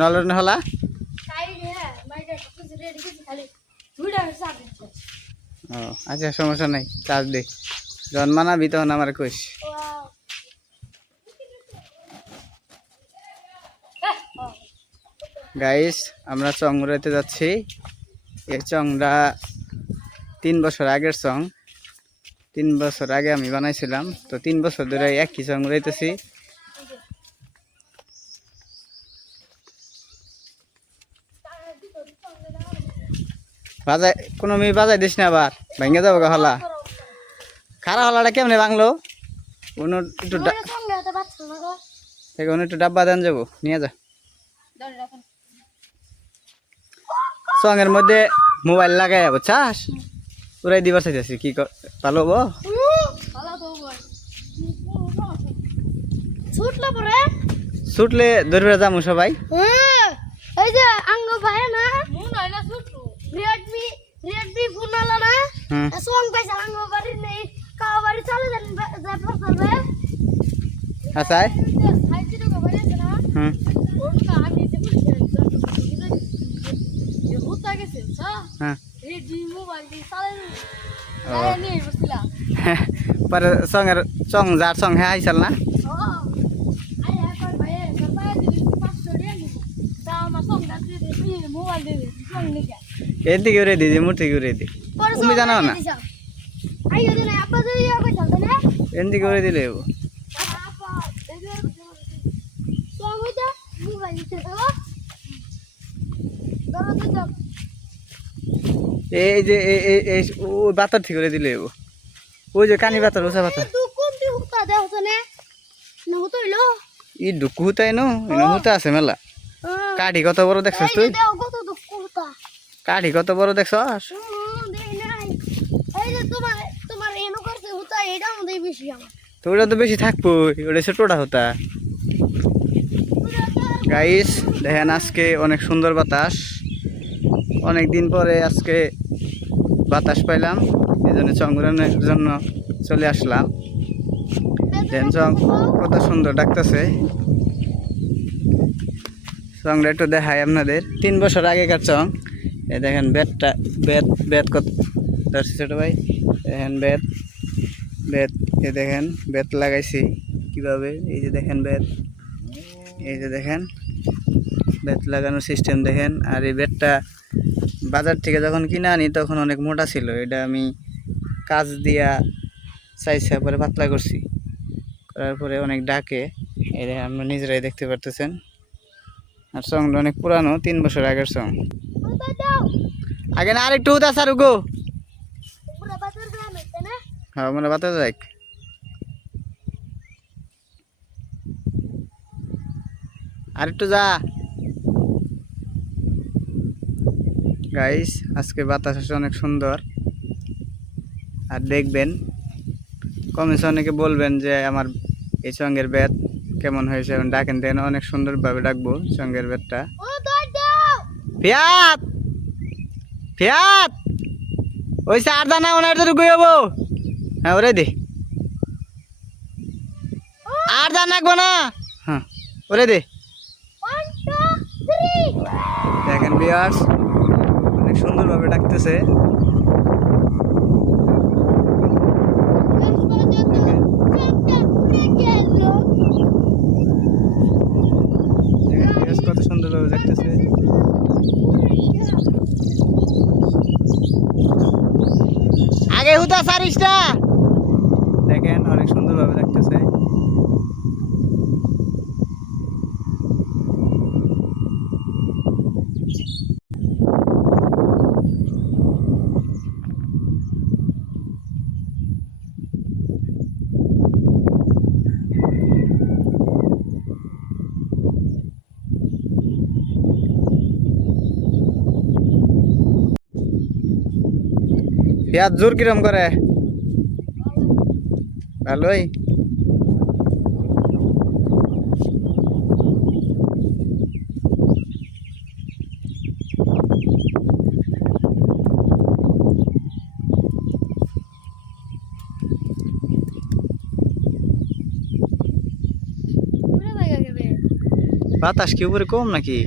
Nolan হলা ও আচ্ছা সমস্যা নাই চার্জ দে জন্মানাবি তখন আমার কইস গাইস আমরা চং উড়াইতে যাচ্ছি এই চংটা 3 বছর আগের চং 3 বছর আগে আমি বানাইছিলাম তো 3 বছর ধরে একই চং উড়াইতেছি বাজাই কোনো মেয়ে বাজাই দিস না আবার ভেঙে যাবো গা হলা খারা হলাটা কেমনে বাংলো কোনো একটু ডাব্বা দেন যাবো নিয়ে যা সঙ্গের মধ্যে মোবাইল লাগাই বুঝছাস উড়াই দিবার চাইতেছি কি ভালো হবো ছুটলে ধরে যাবো সবাই এই যে আঙ্গ ভাই না মুন হইলা ছুটু রেডমি ফোন আলা না সং পয়সা আঙ্গ বাড়ি নেই কাও বাড়ি চলে যান যা পড়বে আচ্ছা সাইডে তো বাড়ি আছে না ওর কা আমি যে যে হুতা গেছে হ্যাঁ রেডমি মোবাইল দিয়ে চালান নিয়ে বসলা পরে সঙ্গের চং যার চং হ্যাঁ আইসাল না এদিকে উড়ে দিদি মূর্তি উড়ে দি তুমি জানো না এদিকে উড়ে দিলে এই যে ওই বাতার থেকে উড়ে দিলে ওই যে কানি বাতার ওসা বাতার ই ডুকু হুতাই নো হুতা আছে মেলা কাঠি কত বড় দেখছস তুই কাঠি কত বড় দেখছস তো ওটা তো বেশি থাকবো ওটা ছোটটা হতা গাইস দেখেন আজকে অনেক সুন্দর বাতাস অনেক দিন পরে আজকে বাতাস পাইলাম এই জন্য চংগুরানোর জন্য চলে আসলাম দেখেন চং কত সুন্দর ডাকতেছে চংটা একটু দেখাই আপনাদের 3 বছর আগেকার চং এই দেখেন বেত কত ধরছি ছোট ভাই দেখেন বেত এই দেখেন বেত লাগাইছি কিভাবে এই যে দেখেন এই যে দেখেন বেত লাগানোর সিস্টেম দেখেন আর এই বেতটা বাজার থেকে যখন কিনে আনি তখন অনেক মোটা ছিল এটা আমি কাজ দিয়া চাইছা পরে পাতলা করছি করার পরে অনেক ডাকে এই দেখেন আপনারা নিজেরাই দেখতে পারতেছেন আর চংটা অনেক পুরানো 3 বছর আগের চং আগে না আরেকটু উদা সারু গো হ্যাঁ মানে বাতা যাক আরেকটু যা গাইস আজকে বাতাস আসলে অনেক সুন্দর আর দেখবেন কমেন্টে অনেকে বলবেন যে আমার এই চংয়ের বেত কেমন হয়েছে ডাকেন দেন অনেক সুন্দরভাবে ডাকবো চংয়ের বেতটা ফিয়াত ফিয়াত ওই চার দানা ওনার তো ঢুকে যাবো হ্যাঁ ওরে দে আর দানা রাখবো না হ্যাঁ ওরে দে দেখেন ভিউয়ার্স অনেক সুন্দরভাবে ডাকতেছে কত সুন্দরভাবে ডাকতেছে আগে হুতা সারিসটা দেখেন অনেক সুন্দরভাবে ডাকতেছে পেঁয়াজ জোর কিরম করে ভালোই বাতাস কি উপরে কম নাকি?